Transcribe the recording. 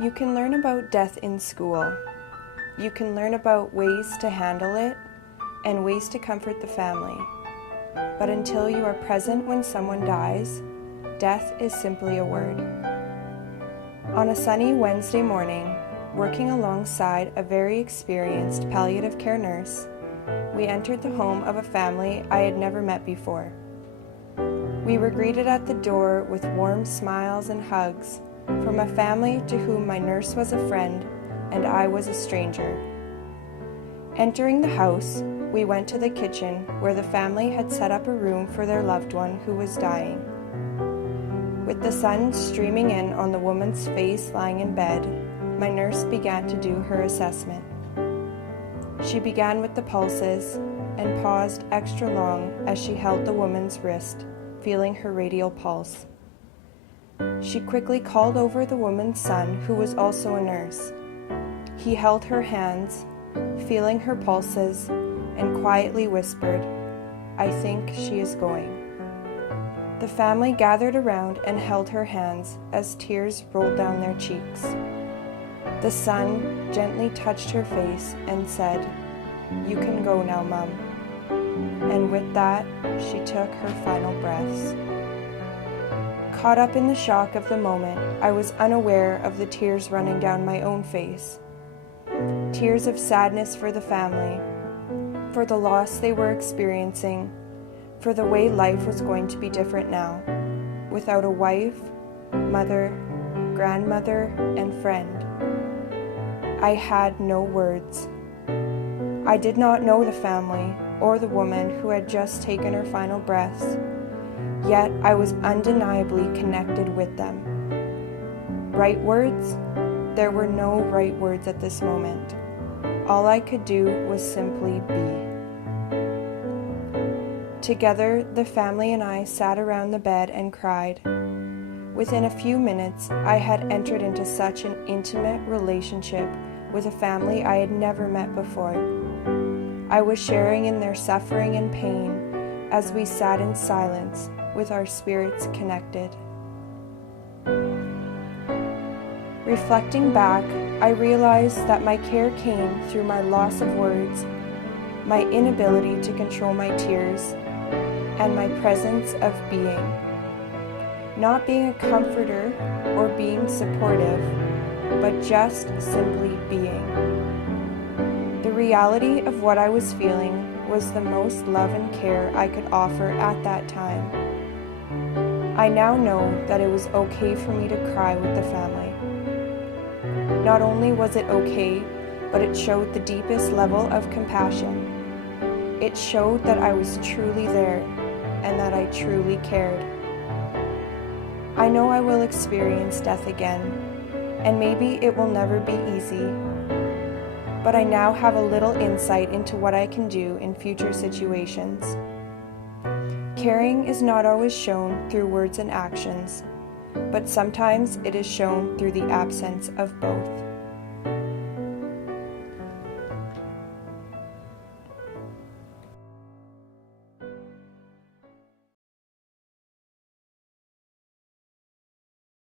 You can learn about death in school. You can learn about ways to handle it and ways to comfort the family. But until you are present when someone dies, death is simply a word. On a sunny Wednesday morning, working alongside a very experienced palliative care nurse, we entered the home of a family I had never met before. We were greeted at the door with warm smiles and hugs from a family to whom my nurse was a friend and I was a stranger. Entering the house, we went to the kitchen where the family had set up a room for their loved one who was dying. With the sun streaming in on the woman's face lying in bed, my nurse began to do her assessment. She began with the pulses and paused extra long as she held the woman's wrist, feeling her radial pulse. She quickly called over the woman's son, who was also a nurse. He held her hands, feeling her pulses, and quietly whispered, "I think she is going." The family gathered around and held her hands as tears rolled down their cheeks. The son gently touched her face and said, "You can go now, Mum." And with that, she took her final breaths. Caught up in the shock of the moment, I was unaware of the tears running down my own face. Tears of sadness for the family, for the loss they were experiencing, for the way life was going to be different now, without a wife, mother, grandmother, and friend. I had no words. I did not know the family or the woman who had just taken her final breaths, yet I was undeniably connected with them. Right words? There were no right words at this moment. All I could do was simply be. Together, the family and I sat around the bed and cried. Within a few minutes, I had entered into such an intimate relationship with a family I had never met before. I was sharing in their suffering and pain as we sat in silence with our spirits connected. Reflecting back, I realized that my care came through my loss of words, my inability to control my tears, and my presence of being. Not being a comforter or being supportive, but just simply being. The reality of what I was feeling was the most love and care I could offer at that time. I now know that it was okay for me to cry with the family. Not only was it okay, but it showed the deepest level of compassion. It showed that I was truly there and that I truly cared. I know I will experience death again, and maybe it will never be easy, but I now have a little insight into what I can do in future situations. Caring is not always shown through words and actions, but sometimes it is shown through the absence of both.